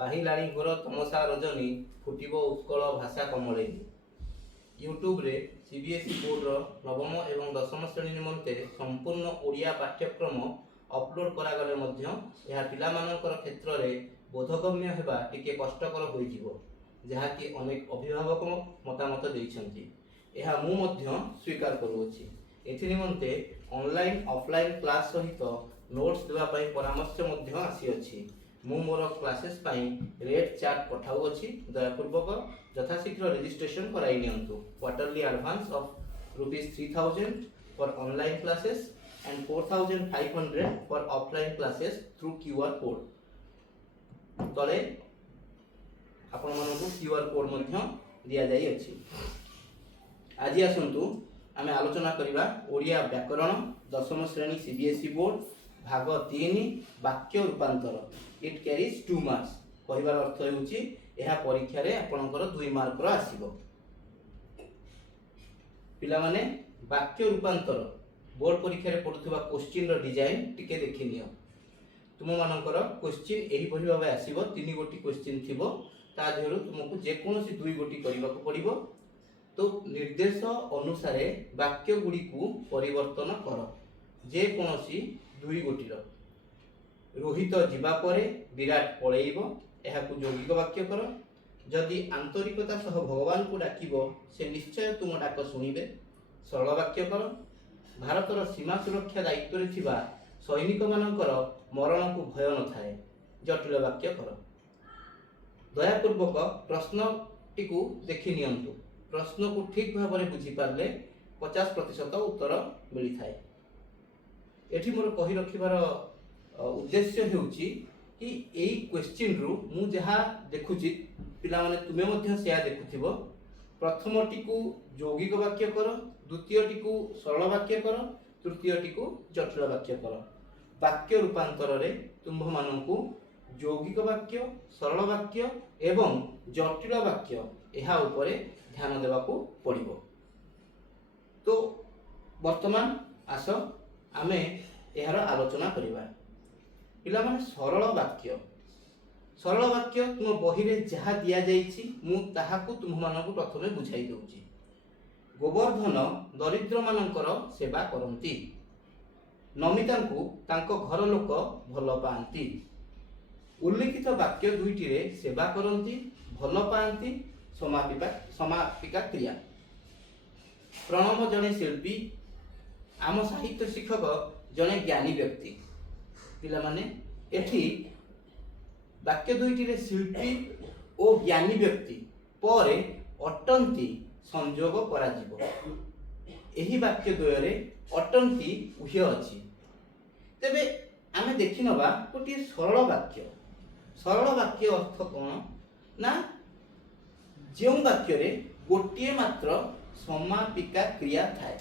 ପାହିଲାଣି ଘୋର ତମସା ରଜନୀ ଫୁଟିବ ଉତ୍କଳ ଭାଷା କମଳେନି। ୟୁଟ୍ୟୁବରେ ସିବିଏସ୍ଇ ବୋର୍ଡର ନବମ ଏବଂ ଦଶମ ଶ୍ରେଣୀ ନିମନ୍ତେ ସମ୍ପୂର୍ଣ୍ଣ ଓଡ଼ିଆ ପାଠ୍ୟକ୍ରମ ଅପଲୋଡ଼ କରାଗଲେ ମଧ୍ୟ ଏହା ପିଲାମାନଙ୍କର କ୍ଷେତ୍ରରେ ବୋଧଗମ୍ୟ ହେବା ଟିକେ କଷ୍ଟକର ହୋଇଯିବ, ଯାହାକି ଅନେକ ଅଭିଭାବକ ମତାମତ ଦେଇଛନ୍ତି। ଏହା ମୁଁ ମଧ୍ୟ ସ୍ୱୀକାର କରୁଅଛି। ଏଥି ନିମନ୍ତେ ଅନଲାଇନ୍ ଅଫଲାଇନ୍ କ୍ଲାସ୍ ସହିତ ନୋଟ୍ସ ଦେବା ପାଇଁ ପରାମର୍ଶ ମଧ୍ୟ ଆସିଅଛି। ମୁଁ ମୋର କ୍ଲାसेस ପାଇଁ ରେଟ୍ ଚାର୍ଟ ପଠାଉଅଛି। ଦୟାପୂର୍ବକ ଯଥାଶୀଘ୍ର ରେଜିଷ୍ଟ୍ରେସନ କରାଇ ନିଅନ୍ତୁ। Quarterly advance of ₹3000 for online classes and 4500 for offline classes through QR code। तले आपण मानकु QR कोड मध्य दिया जाई अछि। आज आसंतु आमे आलोचना करिबा ओडिया व्याकरण दशम श्रेणी सीबीएसई बोर्ड भाग 3 वाक्य रूपांतर। It carries 2 marks. कहिबार अर्थ हेउची एहा परीक्षा रे आपनकर 2 मार्क रो आसीबो। पिला माने वाक्य रूपांतर बोर्ड परीक्षा रे पडुथबा क्वेश्चन रो डिजाइन टिके देखि नियो। तुम मानकर क्वेश्चन एही भली भाबे आसीबो। 3 गोटी क्वेश्चन थिबो, ता देहरु तुमको जे कोनोसी 2 गोटी करिबाको पड़िबो। तो निर्देश अनुसार वाक्य गुडी को परिवर्तन कर। जे कोनोसी 2 गोटीर रोहित जिबा परे विराट पळेइबो, एहा को यौगिक वाक्य कर। जदि आंतरिकता सह भगवान को डाकिबो से निश्चय तुम डाक सुनिबे, सरल वाक्य कर। भारतर सीमा सुरक्षा दायित्व रे थिबा सैनिक मानकर मरण को भय न थाए, जटिल वाक्य कर। दयापूर्वक प्रश्न टिकु देखि नियंतु। प्रश्न को ठीक भाव में बुझी पारले 50% उत्तर मिली थाए। एठी मोर कहि रखिबार उद्देश्य हेउची कि एई क्वेश्चन रु मु जहा देखुची पिला माने तुमे मध्य सेया देखुथिबो। प्रथम टिकु यौगिक वाक्य कर, द्वितीय टिकु सरल वाक्य कर, तृतीय टिकु जटिल वाक्य कर। वाक्य रूपांतर रे तुंभ मानकु यौगिक वाक्य, सरल वाक्य एवं जटिल वाक्य एहा उपरे ध्यान देबाकू पड़िबो। तो वर्तमान आस आमे एहार आलोचना करिबा। पिला माने सरल वाक्य। सरल वाक्य तुम बही रे जहा दिया जाईछि मु ताहाकू तुम मानकू प्रथमे बुझाई दउछि। गोवर्धन दरिद्र मानकर सेवा करंती। नमिता को तांको घर लोक भल पांती। उल्लिखित वाक्य दुईटी रे सेवा करंती, भल पांती समापिका क्रिया। प्रणव जने शिल्पी, आम साहित्य शिक्षक जने ज्ञानी व्यक्ति। पिला माने एठी वाक्य दुईटी रे शिल्पी और ज्ञानी व्यक्ति परे अटंती संयोग करा जिवो। एही वाक्य द्वयरे अटंती उह्य अछि। तेबे आमे देखि नबा गोटे सरल वाक्य। सरल वाक्य अर्थ कोन ना जेउ वाक्य रे गोटे मात्र समापिका क्रिया थाए।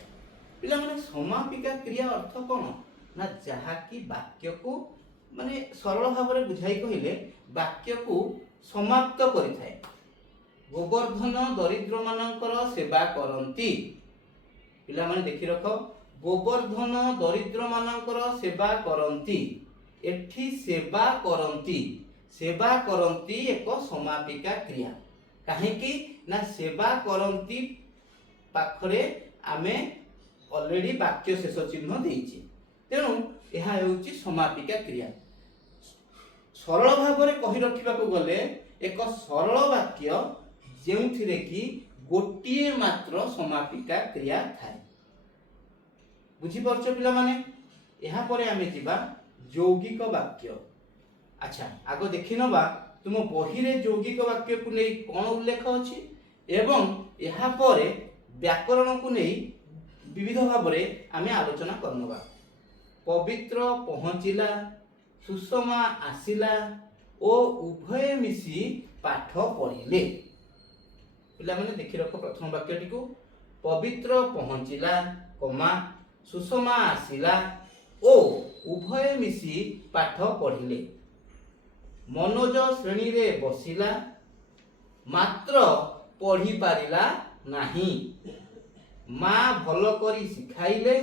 पिला माने समापिका क्रिया अर्थ कोन ना जहा कि वाक्य को माने सरल भाव रे बुझाई कहिले वाक्य को समाप्त करि थाए। गोवर्धन दरिद्र मानकर सेवा करंती। पिला माने देखि रखो गोवर्धन दरिद्र मानकर सेवा करंती। एठी सेवा करंती, सेवा करंती एक समापिका क्रिया। काहे कि ना सेवा करंती पाखरे आमे ऑलरेडी वाक्य शेष चिन्ह देइछि, तेणु एहा हेउछि समापिका क्रिया। सरल भाव रे कहि रखिबाकू गले एक सरल वाक्य जेउथिरे कि गोटिए मात्र समापिका क्रिया थाए। बुझी परछ पिला माने? एहा परे आमे जिबा यौगिक वाक्य। अच्छा आगो देखि नबा तुम बही रे यौगिक वाक्य को नै कोन उल्लेख अछि एवं एहा परे व्याकरण को नै विविध भाव रे आमे आलोचना करनबा। पवित्र पहुँचिला, सुषमा आसिला ओ उभय मिसी पाठ पढ़िले। पिला माने देखि रखो प्रथम वाक्यटी को पवित्र पहुँचिला कमा सुषमा आसिला ओ उभय मिसी पाठ पढ़िले। मनोज श्रेणी रे बसिला मात्र पढ़ी पारिला नाही। माँ भल करी सिखाइले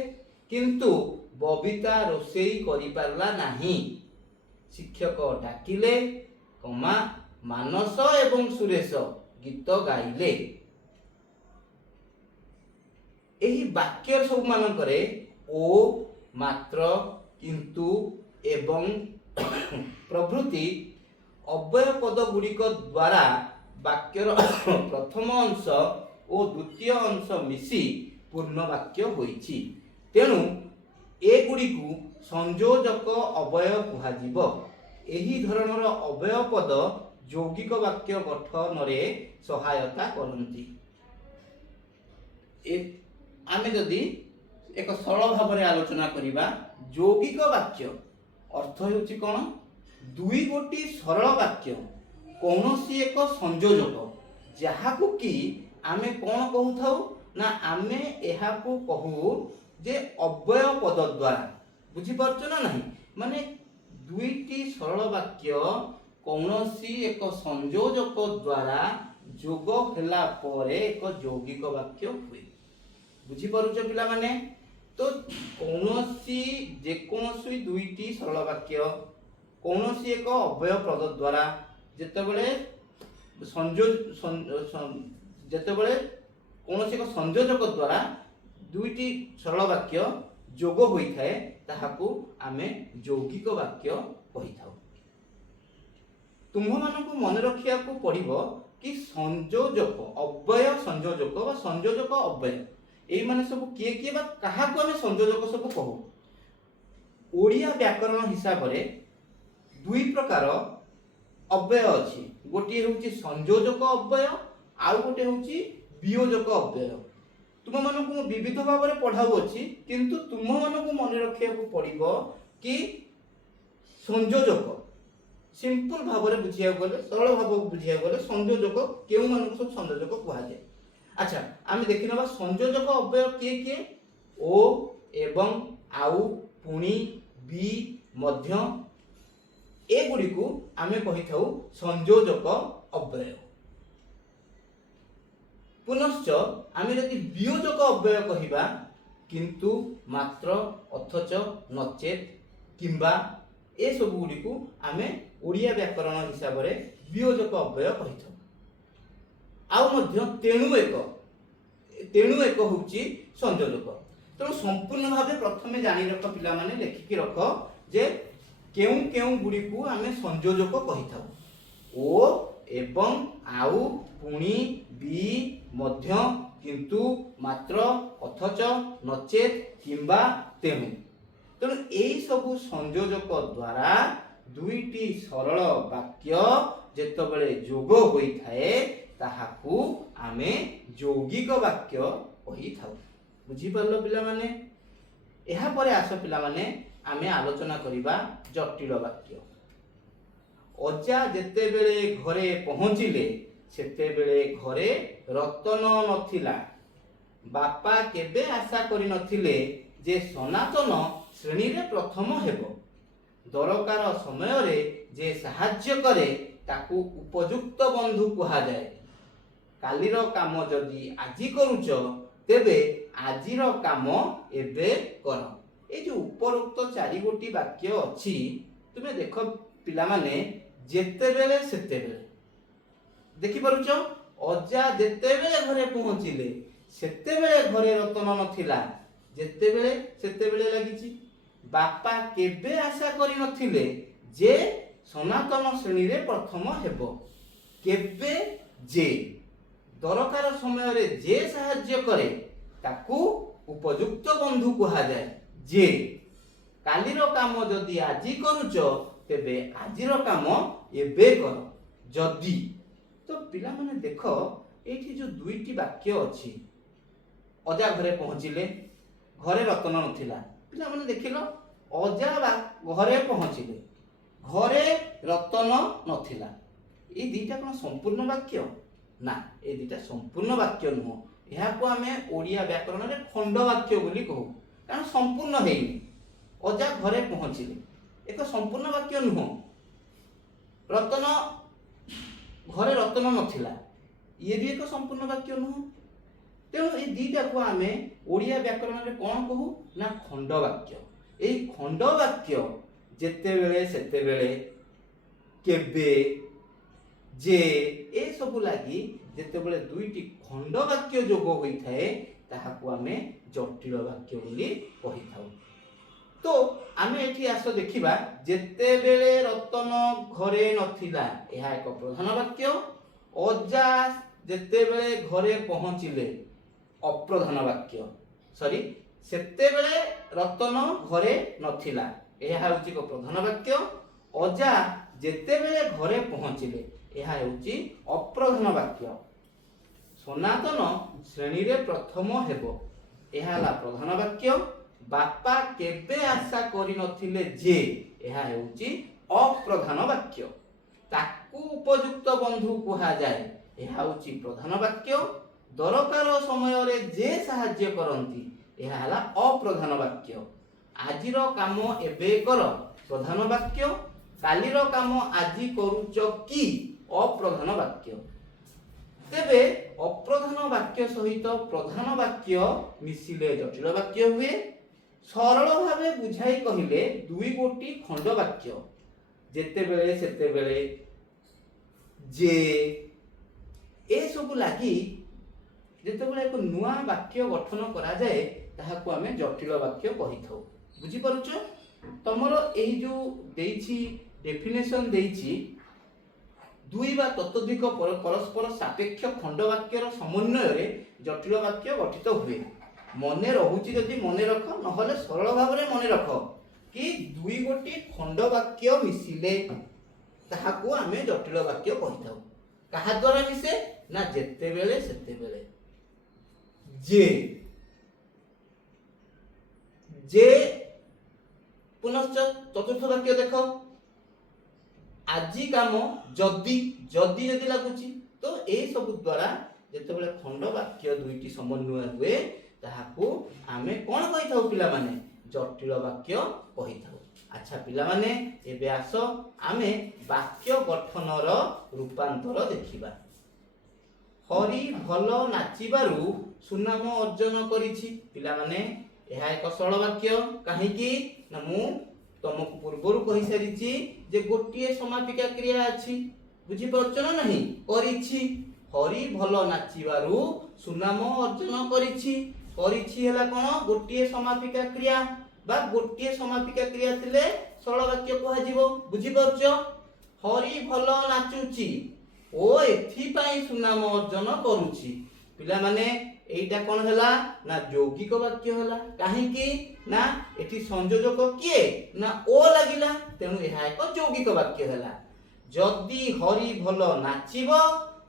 किंतु बबिता रोसेई करि पारला नाही। शिक्षक डाकिले कमा ମାନସ ଏବଂ ସୁରେଶ ଗୀତ ଗାଇଲେ। ଏହି ବାକ୍ୟ ସବୁ ମାନଙ୍କରେ ଓ, ମାତ୍ର, କିନ୍ତୁ ଏବଂ ପ୍ରଭୃତି ଅବ୍ୟୟ ପଦ ଗୁଡ଼ିକ ଦ୍ୱାରା ବାକ୍ୟର ପ୍ରଥମ ଅଂଶ ଓ ଦ୍ୱିତୀୟ ଅଂଶ ମିଶି ପୂର୍ଣ୍ଣ ବାକ୍ୟ ହୋଇଛି। ତେଣୁ ଏଗୁଡ଼ିକୁ ସଂଯୋଜକ ଅବ୍ୟୟ କୁହାଯିବ। ଏହି ଧରଣର ଅବ୍ୟୟ ପଦ ଯୌଗିକ ବାକ୍ୟ ଗଠନରେ ସହାୟତା କରନ୍ତି। ଆମେ ଯଦି ଏକ ସରଳ ଭାବରେ ଆଲୋଚନା କରିବା, ଯୌଗିକ ବାକ୍ୟ ଅର୍ଥ ହେଉଛି କ'ଣ? ଦୁଇ ଗୋଟି ସରଳ ବାକ୍ୟ କୌଣସି ଏକ ସଂଯୋଜକ, ଯାହାକୁ କି ଆମେ କ'ଣ କହୁଥାଉ ନା ଆମେ ଏହାକୁ କହୁ ଯେ ଅବ୍ୟୟ ପଦ ଦ୍ୱାରା। ବୁଝିପାରୁଛ ନା ନାହିଁ? ମାନେ ଦୁଇଟି ସରଳ ବାକ୍ୟ କୌଣସି ଏକ ସଂଯୋଜକ ଦ୍ୱାରା ଯୋଗ ହେଲା ପରେ ଏକ ଯୌଗିକ ବାକ୍ୟ ହୁଏ। ବୁଝିପାରୁଛ ପିଲାମାନେ? ତ ଯେକୌଣସି ଦୁଇଟି ସରଳ ବାକ୍ୟ କୌଣସି ଏକ ଅବ୍ୟୟ ପଦ ଦ୍ୱାରା ଯେତେବେଳେ କୌଣସି ଏକ ସଂଯୋଜକ ଦ୍ୱାରା ଦୁଇଟି ସରଳ ବାକ୍ୟ ଯୋଗ ହୋଇଥାଏ, ତାହାକୁ ଆମେ ଯୌଗିକ ବାକ୍ୟ କହିଥାଉ। ତୁମମାନଙ୍କୁ ମନେ ରଖିବାକୁ ପଡ଼ିବ କି ସଂଯୋଜକ, ଅବ୍ୟୟ ସଂଯୋଜକ ବା ସଂଯୋଜକ ଅବ୍ୟୟ, ଏଇମାନେ ସବୁ କିଏ କିଏ ବା କାହାକୁ ଆମେ ସଂଯୋଜକ ସବୁ କହୁ? ଓଡ଼ିଆ ବ୍ୟାକରଣ ହିସାବରେ ଦୁଇ ପ୍ରକାର ଅବ୍ୟୟ ଅଛି। ଗୋଟିଏ ହେଉଛି ସଂଯୋଜକ ଅବ୍ୟୟ, ଆଉ ଗୋଟେ ହେଉଛି ବିୟୋଜକ ଅବ୍ୟୟ। ତୁମମାନଙ୍କୁ ମୁଁ ବିବିଧ ଭାବରେ ପଢ଼ାଉଅଛି, କିନ୍ତୁ ତୁମମାନଙ୍କୁ ମନେ ରଖିବାକୁ ପଡ଼ିବ କି ସଂଯୋଜକ, ସିମ୍ପଲ ଭାବରେ ବୁଝିବାକୁ ଗଲେ, ସରଳ ଭାବରେ ବୁଝିବାକୁ ଗଲେ ସଂଯୋଜକ କେଉଁମାନଙ୍କୁ ସବୁ ସଂଯୋଜକ କୁହାଯାଏ। ଆଚ୍ଛା, ଆମେ ଦେଖିନେବା ସଂଯୋଜକ ଅବ୍ୟୟ କିଏ କିଏ? ଓ, ଏବଂ, ଆଉ, ପୁଣି, ବି, ମଧ୍ୟ, ଏଗୁଡ଼ିକୁ ଆମେ କହିଥାଉ ସଂଯୋଜକ ଅବ୍ୟୟ। ପୁନଶ୍ଚ ଆମେ ଯଦି ବିୟୋଜକ ଅବ୍ୟୟ କହିବା, କିନ୍ତୁ, ମାତ୍ର, ଅଥଚ, ନଚେତ, କିମ୍ବା ଏସବୁ ଗୁଡ଼ିକୁ ଆମେ ଓଡ଼ିଆ ବ୍ୟାକରଣ ହିସାବରେ ବିୟୋଜକ ଅବ୍ୟୟ କହିଥାଉ। ଆଉ ମଧ୍ୟ ତେଣୁ ଏକ ହେଉଛି ସଂଯୋଜକ। ତେଣୁ ସମ୍ପୂର୍ଣ୍ଣ ଭାବେ ପ୍ରଥମେ ଜାଣି ରଖ ପିଲାମାନେ, ଲେଖିକି ରଖ ଯେ କେଉଁ କେଉଁ ଗୁଡ଼ିକୁ ଆମେ ସଂଯୋଜକ କହିଥାଉ। ଓ, ଏବଂ, ଆଉ, ପୁଣି, ବି, ମଧ୍ୟ, କିନ୍ତୁ, ମାତ୍ର, ଅଥଚ, ନଚେତ, କିମ୍ବା, ତେଣୁ। ତେଣୁ ଏହି ସବୁ ସଂଯୋଜକ ଦ୍ୱାରା ଦୁଇଟି ସରଳ ବାକ୍ୟ ଯେତେବେଳେ ଯୋଗ ହୋଇଥାଏ, ତାହାକୁ ଆମେ ଯୌଗିକ ବାକ୍ୟ କହିଥାଉ। ବୁଝିପାରିଲ ପିଲାମାନେ? ଏହାପରେ ଆସ ପିଲାମାନେ, ଆମେ ଆଲୋଚନା କରିବା ଜଟିଳ ବାକ୍ୟ। ଅଜା ଯେତେବେଳେ ଘରେ ପହଞ୍ଚିଲେ, ସେତେବେଳେ ଘରେ ରତନ ନଥିଲା। ବାପା କେବେ ଆଶା କରିନଥିଲେ ଯେ ସନାତନ ଶ୍ରେଣୀରେ ପ୍ରଥମ ହେବ। ଦରକାର ସମୟରେ ଯେ ସାହାଯ୍ୟ କରେ, ତାକୁ ଉପଯୁକ୍ତ ବନ୍ଧୁ କୁହାଯାଏ। କାଲିର କାମ ଯଦି ଆଜି କରୁଛ, ତେବେ ଆଜିର କାମ ଏବେ କର। এই যে উপରୋକ୍ତ ଚାରି ଗୋଟି ବାକ୍ୟ ଅଛି, ତୁମେ ଦେଖ ପିଲାମାନେ, ଯେତେବେଳେ ସେତେବେଳେ ଦେଖିପାରୁଛ? ଅଜା ଯେତେବେଳେ ଘରେ ପହଞ୍ଚିଲେ, ସେତେବେଳେ ଘରେ ରତନ ନଥିଲା। ଯେତେବେଳେ ସେତେବେଳେ ଲାଗିଛି। ବାପା କେବେ ଆଶା କରିନଥିଲେ ଯେ ସନାତନ ଶ୍ରେଣୀରେ ପ୍ରଥମ ହେବ। କେବେ ଯେ, ଦରକାର ସମୟରେ ଯେ ସାହାଯ୍ୟ କରେ, ତାକୁ ଉପଯୁକ୍ତ ବନ୍ଧୁ କୁହାଯାଏ। ଯେ, କାଲିର କାମ ଯଦି ଆଜି କରୁଛ, ତେବେ ଆଜିର କାମ ଏବେ କର। ଯଦି। ତ ପିଲାମାନେ ଦେଖ, ଏଇଠି ଯୋଉ ଦୁଇଟି ବାକ୍ୟ ଅଛି, ଅଜା ଘରେ ପହଞ୍ଚିଲେ, ଘରେ ରତନ ନଥିଲା। ପିଲାମାନେ ଦେଖିଲ, ଅଜା ଘରେ ପହଞ୍ଚିଲେ, ଘରେ ରତନ ନଥିଲା। এই দুইটা কোন সম্পূর্ণ বাক্য? না, এই দুইটা সম্পূর্ণ বাক্য নুহ। এহাকু আমি ওড়িয়া ব্যাকরণরে খণ্ড বাক্য বলি কহু, কারণ সম্পূর্ণ হেইনি। অজা ঘরে পৌঁছিলে এক সম্পূর্ণ বাক্য নুহ। রতন ঘরে রতন নথিলা, ইয়ে বি এক সম্পূর্ণ বাক্য নুহ। তেণু এই দুইটাকু আমি ওড়িয়া ব্যাকরণরে কোন কহু না খণ্ড বাক্য। এই খণ্ড বাক্য যেতেবেলে সেতেবেলে, কেবে, जे ए सबु लागि जेतेबेले दुईटी खंड वाक्य जोग होइथाए ताहाकु आमे जटिल वाक्य बोली कहिथाउ। तो आमे एठी आस देखिबा जेतेबेले रतन घरे नथिला एहा एक प्रधान वाक्य। अजा जेतेबेले घरे पहुँचिले अप्रधान वाक्य। सॉरी सेतेबेले रतन घरे नथिला एहा होची एक प्रधान वाक्य। अजा जेतेबेले घरे पहुँचिले एहा होची अप्रधान वाक्य। सनातन श्रेणी रे प्रथम हेबो एहा हला प्रधान वाक्य। बापा केबे आशा करि नथिले जे एहा होची अप्रधान वाक्य। ताकू उपयुक्त बंधु कुहा जाय एहा होची प्रधान वाक्य। दरकार समय रे जे सहाय्य करंती एहा हला अप्रधान वाक्य। आजिर काम एबे कर प्रधान वाक्य। कालीर काम आजि करूच की अप्रधान वाक्य। तेबे अप्रधान वाक्य सहित प्रधान वाक्य मिसिले जटिल वाक्य हुए। सरल भावे बुझाई कहिले दुई गोटी खंड वाक्य जेतेबेले सेतेबेले जे ए सब लागि जेतेबेले एक नुआ वाक्य गठन करा जाए ताहाकु आमे जटिल वाक्य कहिथौ। बुझी पारुछ? तमरो एही जो देइछि डेफिनेशन देइछि दुई बा ततोधिक परस्पर सापेक्ष खंड वाक्यर समन्वय रे जटिल वाक्य गठित हुए। मने रहुछि जदि मने रख नहले सरल भाबरे मने रख कि दुई गोटी खंड वाक्य मिसिले ताहाकु आमे जटिल वाक्य कहिथाउ। काहा द्वारा मिसे ना जेतेबेले सेतेबेले जे पुनश्च चतुर्थ वाक्य देखो आजि काम जदि जदि जदि लागुची तो ए सब द्वारा जेतेबेले खंड वाक्य दुईटी समन्वय हुए ताहाकु आमे कोन कहिथाउ पिला माने जटिल वाक्य कहिथाउ। अच्छा पिला माने एबे आसो आमे वाक्य गठनर रूपांतर देखिबा। हरि भल नाचिबारु सुनाम अर्जन करिछि। पिला माने एहा एक सरल वाक्य। काहे कि ना मु तुमको पूर्वरु कहि सारिछि जे गोटिए समापिका क्रिया अछि। बुझी परछ ना नहीं करिछि। हरि भल नाचिबारु सुनाम अर्जन करिछि। करिछि हला कोन गोटिए समापिका क्रिया बा गोटिए समापिका क्रिया थिले सरल वाक्य कहा जीवो। बुझी परछ? हरि भल नाचुछि ओ एथि पई सुनाम अर्जन करूछि। पिला माने एइटा कोन हला ना यौगिक वाक्य हला। काहे कि ना एठी संयोजक किए ना ओ लागिला तेनु एहा एक यौगिक वाक्य हला। जदि हरि भल नाचिबो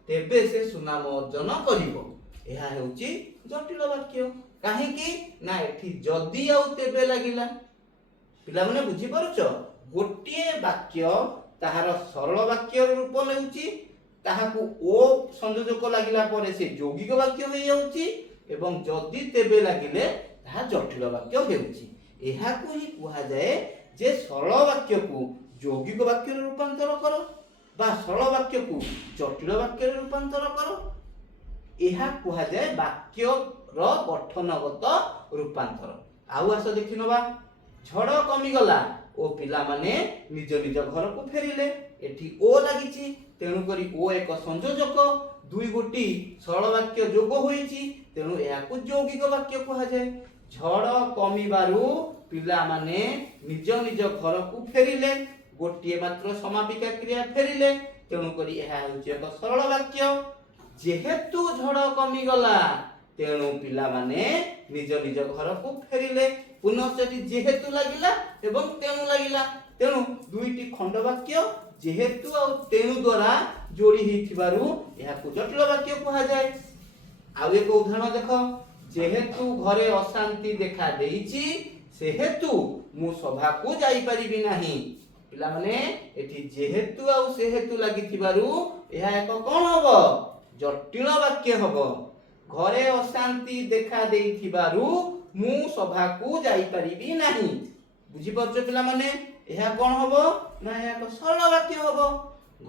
तेबे से सुनाम अर्जन करिवो एहा हेउची जटिल वाक्य। काहे कि ना एठी जदि आउ तेबे लागिला। पिला माने बुझी पारुछ? गोटिए वाक्य ताहार सरल वाक्य रूप नेउची ताहाकु ओ संयोजक लागिला परे से यौगिक वाक्य होई जाउची एवं जदि तेबे लागिले ताहा जटिल वाक्य हेउची। एहाकु ही कुहा जाए जे सरल वाक्य को यौगिक वाक्य रे रूपांतर करो बा सरल वाक्य को जटिल वाक्य रे रूपांतर करो। एहा कुहा जाए वाक्य रो गठनगत रूपांतर। आउ आस देखिनबा झड़ कमी गला ओ पिला माने निज निज घर को फेरिले। एठी ओ लागिछि तेनु करी ओ एक संयोजक दुई गोटी सरल वाक्य जोग होईछि तेनु एहाकु यौगिक वाक्य कहा जाए। झड़ कमिबारु पिला माने निज निज घर को फेरिले। गोटिए मात्र समापिका क्रिया फेरिले तेनु करी एहा होछि एक सरल वाक्य। जेहेतु झड़ कमी गला तेनु पिला माने निज निज घर को फेरिले। पुनः जेहेतु लागिला एवं तेनु लागिला तेनु दुईटी खंड वाक्य जेहेतु आ तेनु द्वारा जोड़ी हिथिबारु एहाकु जटिल वाक्य कहा जाए। आउ एक उदाहरण देखो जेहेतु घरे अशांति देखा देइछि सेहेतु मु सभा को जाई परिबि नाही। पिला माने एठी जेहेतु आ सेहेतु लागिथिबारु एहा एक कोन हबो जटिल वाक्य हबो। घरे अशांति देखा देइथिबारु मु सभा को जाई परिबि नाही। बुझी परछ पिला माने एहा कोन हबो ना एहा एक सरल वाक्य हबो।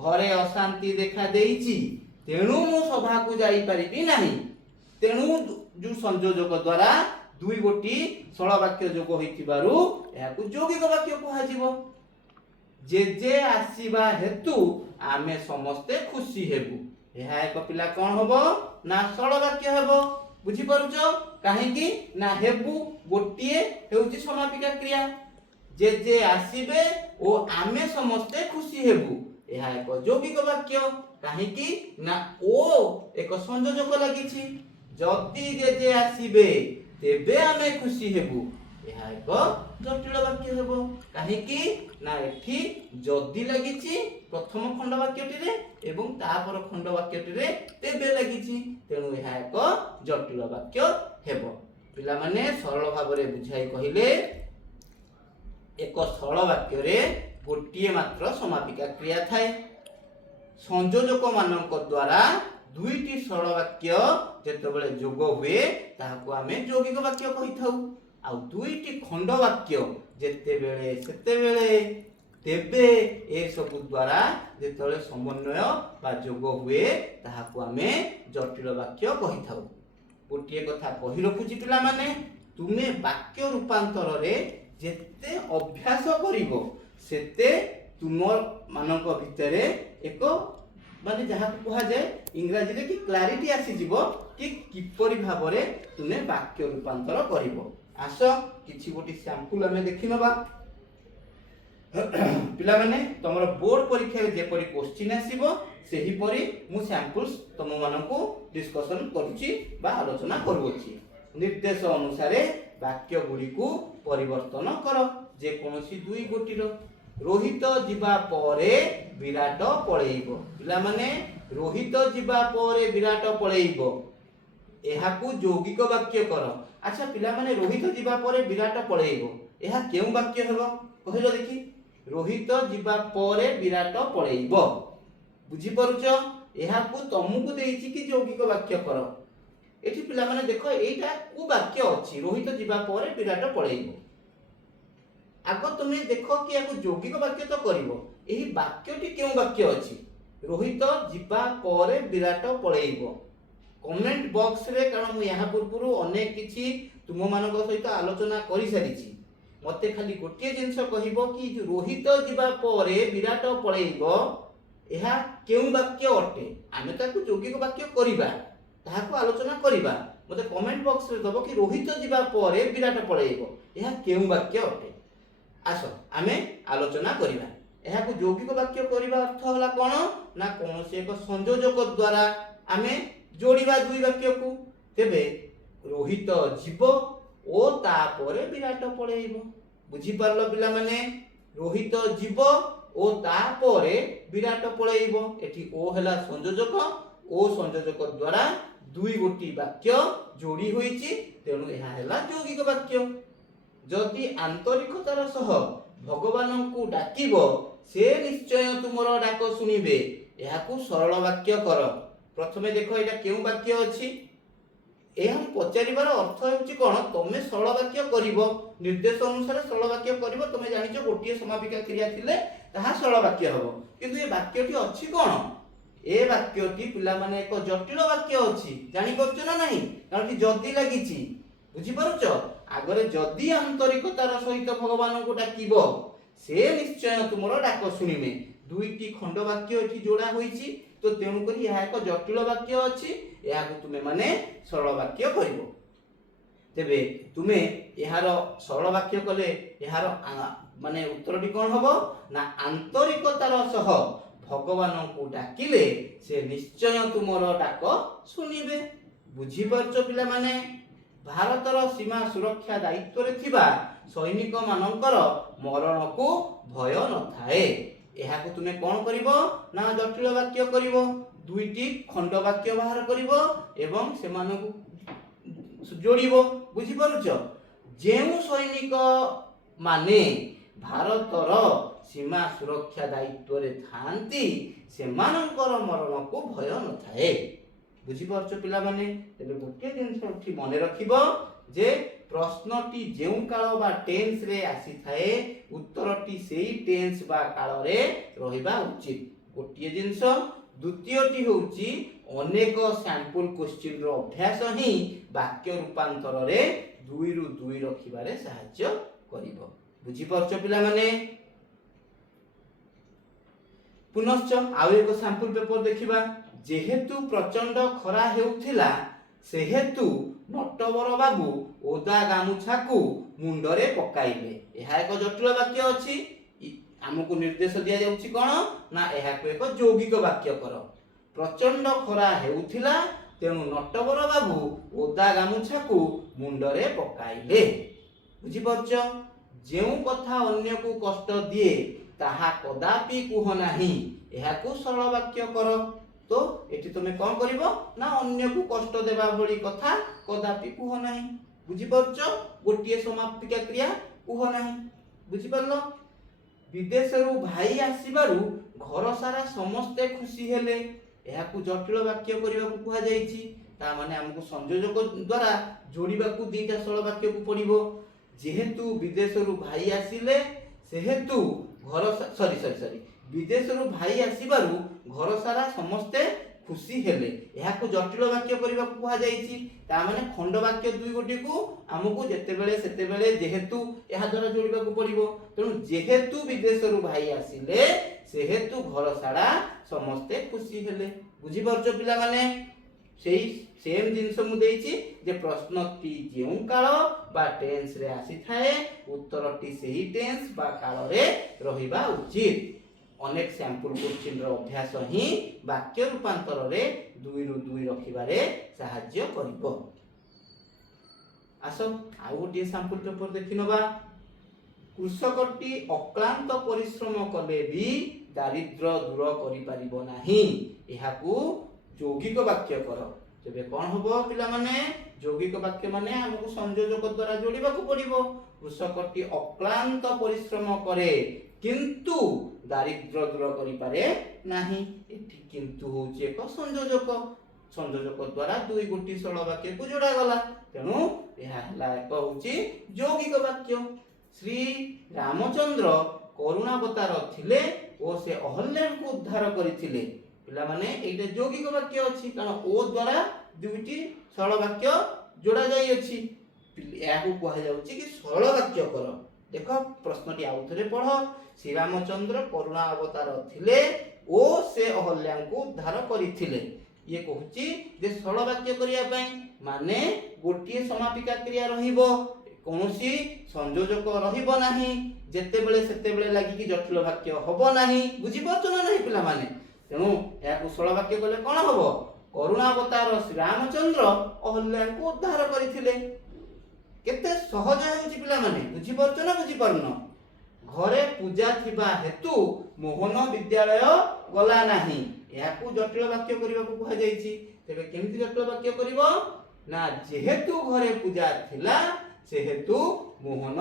घरे अशांति देखा देइछि तेणु मु सभा को जाई परिबि नाही। तेणु जो संयोजक द्वारा दुई गोटी सरल वाक्य जोग होइथिबारु एहा को यौगिक वाक्य कहा जीवो। जे जे आसीबा हेतु आमे समस्ते खुशी हेबु यह एक पिला कौन हबो ना सरल वाक्य हेबो बुझी पारुचो काहेकि ना हेबु गोटिए हेउची समापिका क्रिया जे जे आसीबे ओ आमे समस्ते खुशी हेबु यह एक यौगिक वाक्य काहेकि ना ओ एक संयोजक लागिछि जति जे आसीबे तेबे आमे खुशी हेबु यह एक जटिल वाक्य हेबो काहेकि ना एठी जदि लागिछि प्रथम खंड वाक्यटी रे एवं तापर खंड वाक्यटी रे तेबे लागिछि तेनु यह एक जटिल वाक्य हेबो पिला माने सरल भाबरे बुझाई कहिले एक सरल वाक्य रे गोटिए मात्र समापिका क्रिया थाए संयोजक मानक द्वारा दुईटी सरल वाक्य जेतेबेले जोग हुए ताहाको आमे यौगिक वाक्य कहिथाउ आ दुईटी खंड वाक्य जेतेबेले सेतेबेले तेबे ए सब द्वारा जेतेबेले समन्वय बा जोग हुए ताहाको आमे जटिल वाक्य कहिथाउ गोटिए कथा कहि रखुची पिला माने तुमे वाक्य रूपांतर रे जेते अभ्यास करिवो सेते तुमर मानक भितरे एक माने जहाँ कहा जाए इंग्राजी रे कि क्लैरिटी आसी जीवो कि किपरि भाबरे तुमे वाक्य रूपांतर करिवो आस किछि गोटी सैंपल हमें देखि नबा पिला माने तमरो बोर्ड परीक्षा रे जेपरि क्वेश्चन आसीबो सेही परि मु सैंपल्स तम मानको डिस्कशन करूची बा आलोचना करूची निर्देश अनुसार वाक्य गुडी को परिवर्तन कर जे कोनोसी दुई गोटीर रोहित जीवा परे विराट पळेइबो पिला माने रोहित जीवा परे विराट पळेइबो एहाकू यौगिक वाक्य कर अच्छा पिला माने रोहित जीवा परे विराट पळेइबो एहा केउ वाक्य हेबो कहिलो देखि रोहित जीवा परे विराट पळेइबो बुझी परुचो एहाकू तमकू देइछि कि यौगिक वाक्य कर एठी पिला माने देखो एटा को वाक्य अछि रोहित जीवा परे विराट पळेइबो आग तुम देखो कि याको यौगिक वाक्य तो करिवो एही वाक्यटी केउ वाक्य अछि रोहित जीवा परे विराट पळेइबो कमेंट बॉक्स रे कारण मु यहाँ पूर्व अनेक किछि तुम मानक सहित आलोचना करि सारिछि मते खाली गोटिए जिंस कहिबो कि रोहित जीवा परे विराट पळेइबो एहा केउ वाक्य अटे आमे ताकू यौगिक वाक्य करिबा ताहाको आलोचना करिबा मते कमेंट बॉक्स रे दबो कि रोहित जीवा परे विराट पळेइबो एहा केउ वाक्य अटे आस आमे आलोचना करिबा एहाकू यौगिक वाक्य करिबा अर्थ हला कोन ना कोनोसी एक संयोजक द्वारा आमे जोड़िबा दुई वाक्य को तेबे रोहित जीव ओ तापरे विराट पळेइबो बुझी पारलो पिला माने रोहित जीव ओ तापरे विराट पळेइबो एठी ओ हला संयोजक ओ संयोजक द्वारा दुई गोटी वाक्य जोड़ी होईची तेनु एहा हला यौगिक वाक्य जदि आंतरिकतार सह भगवान को डाकिबो से निश्चय तुमरो डाक सुनिबे एहाकू सरल वाक्य कर प्रथमे देखो एटा केउ वाक्य अछि एहम पचारिबार अर्थ हेउची कोन तमे सरल वाक्य करिवो निर्देश अनुसार सरल वाक्य करिवो तमे जानिचो गोटिए समापिका क्रिया थिले ताहा सरल वाक्य हबो किंतु ए वाक्यटी अछि कोन ए वाक्यटी पिला माने एक जटिल वाक्य अछि जानि परछ ना नाही कारण कि जदी लागिची बुझी पारुचो आगरे जदी आंतरिकतार सहित भगवान को डाकिबो से निश्चय तुमरो डाक सुनिमे दुईटी खंड वाक्य एठी जोड़ा होईची तो तेनु करी यह एक जटिल वाक्य अछि याकू तुमे माने सरल वाक्य करिवो तेबे तुमे यार सरल वाक्य कले यार माने उत्तरटी कोन हबो ना आंतरिकतार सह भगवान को डाकिले से निश्चय तुमरो डाक सुनिबे बुझी परचो पिला माने भारतर सीमा सुरक्षा दायित्व रे थिबा सैनिक मानकर मरण को भय न थाए एहाकू तुमे कोन करिवो ना जटिल वाक्य करिवो दुईटी खंड वाक्य बाहर करिवो एवं सेमानकू जोड़िवो बुझी पारुचो जेउ सैनिक माने भारतर सीमा सुरक्षा दायित्व रे थांती सेमानकर मरण को भय न थाए बुझी पारुचो पिला माने तेबे गोटे जिंस मन रखिबो जे प्रश्नटी जेउ काल बा टेंस रे आसी थाए उत्तरटी सेही टेंस बा काल रे रहिबा उचित गोटे जिंस द्वितीयटी होउची अनेक सैंपल क्वेश्चन रो अभ्यास ही वाक्य रूपांतर रे 2 रु 2 रखिबारे सहाय्य करिवो बुझी पारुचो पिला माने पुनश्च आउ एक सैंपल पेपर देखिबा। जेहेतु प्रचंड खरा हेउथिला सेहेतु नटवर बाबू ओदा गामुछा को मुंडरे पकाइले। यह एक जटिल वाक्य अछि। आमको निर्देश दिया जाउछि कोन ना यह एक यौगिक वाक्य कर। प्रचंड खरा हेउथिला तेणु नटवर बाबू ओदा गामुछा को मुंडरे पकाइले। बुझी पारछ? जेउ कथा अन्य को कष्ट दिए ताहा कदापि कुह नाही, एहाकू सरल वाक्य कर। तो एठी तुमे कौन करिवो ना अन्य को कष्ट देबा भली कथा कदापि कुह नाही। बुझी पारछ? गोटिए समापिका क्रिया कुह नाही। बुझी पारलो? विदेशरू भाई आसीबारू घर सारा समस्ते खुशी हेले। एहाकू जटिल वाक्य करिबा को कुहा जाईछि। ता माने हमको संयोजक द्वारा जोड़ीबा को दुईटा सरल वाक्य को पड़िबो। जेहेतु विदेशरू भाई आसिले सेहेतु घर सॉरी विदेशरू भाई आसीबारू घर सारा समस्ते खुशी हेले। एहाकू जटिल वाक्य करिबा को कुहा जाईछि। ता माने खंड वाक्य दुई गोटी को हमको जेतेबेले सेतेबेले जेहेतु एहा द्वारा जोड़ीबा को पड़िबो। तेणु जेहेतु विदेशरू भाई आसिले सेहेतु घर सारा समस्ते खुशी हेले। बुझी पारछ पिला माने? सेही सेम जिंस मु देइछि जे प्रश्नटी जेउ काल बा टेंस रे आसी थाए उत्तरटी सेही टेंस बा काल रे रहिबा उचित। अनेक सैंपल क्वेश्चन रो अभ्यास ही वाक्य रूपांतर रे 2 रु 2 रखिबारे सहाय्य करिवो। आसो आ गोटे सैंपल पेपर देखिनबा। कृषकटी अक्लांत परिश्रम कले भी दारिद्र दूर करि परिबो नाही। एहाकू यौगिक वाक्य कर। तेबे कोन हबो पिला माने? यौगिक वाक्य माने हमको संयोजक द्वारा जोड़ीबा को पड़िबो। कृषकटी अक्लांत परिश्रम करे किंतु दारिद्र दूर करि पारे नाही। एठी किंतु होची एक संयोजक। संयोजक द्वारा दुई गोटी सरल वाक्य को जोड़ा गला। तेणु यह हला एक होची यौगिक वाक्य। श्री रामचंद्र करुणावतार थिले ओ से अहल्या को उद्धार करिथिले। पिला माने एटा यौगिक वाक्य अछि कारण ओ द्वारा दुईटी सरल वाक्य जोड़ा जाई अछि। याकू कहा जाउछि कि सरल वाक्य कर। देखो प्रश्नटी आउथरे पढ़। श्री रामचंद्र करुणा अवतार थिले ओ से अहल्या को उद्धार करिथिले। ये कहूछि जे सरल वाक्य करिया पई माने गोटिए समापिका क्रिया रहिबो, कोनोसी संयोजक रहिबो नाही, जेतेबेले सेतेबेले लागि कि जटिल वाक्य हबो नाही। बुझि पारछो ना नाही पिला माने? तेणु याकू सरल वाक्य कले कोन हबो? करुणावतार श्री रामचंद्र अहल्या को उद्धार करिथिले। केते सहज हेउछि पिला माने? बुझि पारछो ना बुझि पारनो? घरे पूजा थिबा हेतु मोहन विद्यालय गला नाही। याकू जटिल वाक्य करिबा को कहा जाईछि। तेबे केमिति जटिल वाक्य करिवो ना जेहेतु घरे पूजा थिला सेहेतु मोहन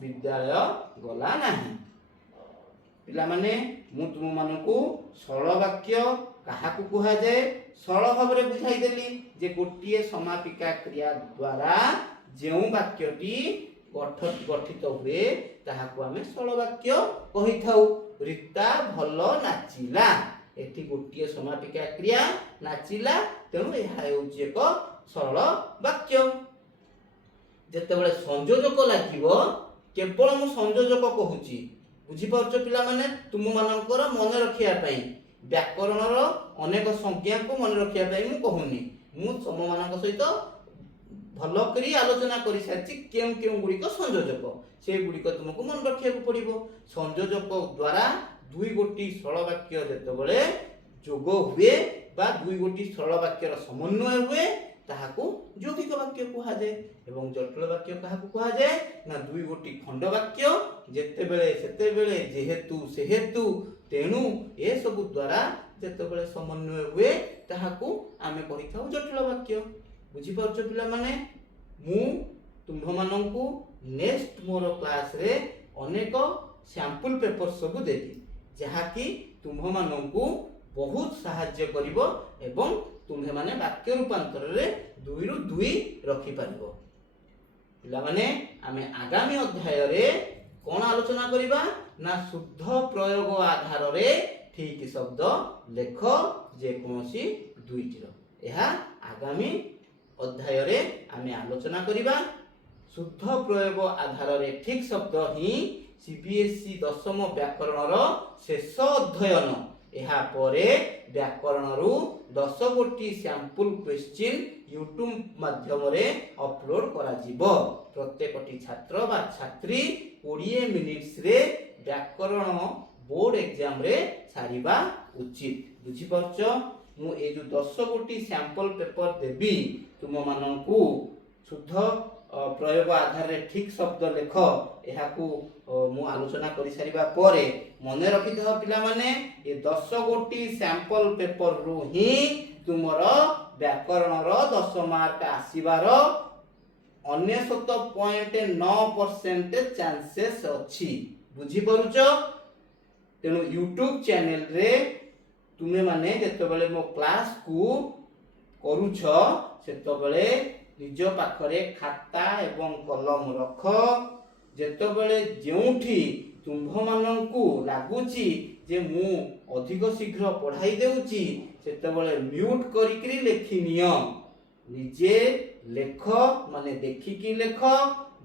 विद्यालय गला नाही। पिला माने मु तुम मानकू सरल वाक्य काहाकू कहा जाए सरल भाव रे बुझाई देली जे गोटिए समापिका क्रिया द्वारा जेउ वाक्यटी गठित हुए ताहाकू आमे सरल वाक्य कहि थाउ। रीता भलो नाचिला। एठी गोटिए समापिका क्रिया नाचिला तेणु एहा हेउछि एक सरल वाक्य। जेतेबेले संयोजक लागिवो केवल मु संयोजक कहूछि। बुझी पारछो पिला माने? तुम मानकर मन रखिया पई व्याकरण रो अनेक संज्ञा को मन रखिया पई मु कहूनी। मु सम मानक सहित भलो करी आलोचना करि साची केउ केउ गुडी को संयोजक से गुडी को तुमको मन रखिया को पड़िबो। संयोजक द्वारा दुई गोटी सरल वाक्य जेतेबेले जोग हुए बा दुई गोटी सरल वाक्यर समन्वय हुए ताहाकू यौगिक वाक्य कहा जाए। एवं जटिल वाक्य काहाकू कहा जाए ना दुई गोटी खंड वाक्य जेतेबेले सेतेबेले जेहेतु सेहेतु तेणु ए सब द्वारा जेतेबेले समन्वय हुए ताहाकू आमे कहि थाउ जटिल वाक्य। बुझी पारछो पिला माने? मु तुम माननकू नेक्स्ट मोर क्लास रे अनेक सैंपल पेपर सब देबी जहा कि तुम माननकू बहुत सहाय्य करिवो एवं तुम्हे माने वाक्य रूपांतर रे 2 रु 2 रखि पारिबो। पिला माने आमे आगामी अध्याय रे कोन आलोचना करिबा ना शुद्ध प्रयोग आधार रे ठीक शब्द लेख जे कोनोसी दुईटी रो। एहा आगामी अध्याय रे आमे आलोचना करिबा। शुद्ध प्रयोग आधार रे ठीक शब्द ही सीबीएसई दशम व्याकरण रो शेष अध्ययन। ଏହା ପରେ व्याकरणरू 10 गोटी सैंपल क्वेश्चन यूट्यूब माध्यम अपलोड करा जिवो। प्रत्येकटी छात्र बा छात्री 20 मिनिट्स रे व्याकरण बोर्ड एग्जाम रे छाड़िबा उचित। बुझी पारछ? मु ए जो 10 गोटी सैंपल पेपर देबी तुम माननकू शुद्ध प्रयोग आधार रे ठीक शब्द लेख एहाकू मु आलोचना करि सारिबा परे मने रखि दह पिला माने ए 10 गोटी सैंपल पेपर रु ही तुमर व्याकरण रो 10 मार्क आसीबार 99.9% चांसेस अछि। बुझी पारुछ? तेनु यूट्यूब चैनल रे तुमे माने जेतेबेले मो क्लास को करूछ सेतेबेले निज पाखरे खाता एवं कलम रख। जेतेबेले जेउठी तुम्भ माननकू लागुची जे मु अधिक शीघ्र पढ़ाई देउची सेतेबेले म्यूट करिकरी लेखि नियो। निजे लेख माने देखिकी लेख,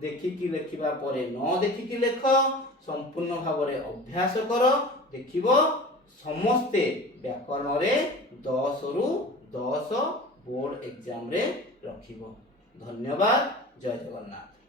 देखिकी लेखिबा परे न देखिकी लेख, संपूर्ण भावरे अभ्यास कर। देखिबो समस्ते व्याकरण रे 10 रु 10 बोर्ड एग्जाम रे रखिबो। धन्यवाद। जय जगन्नाथ।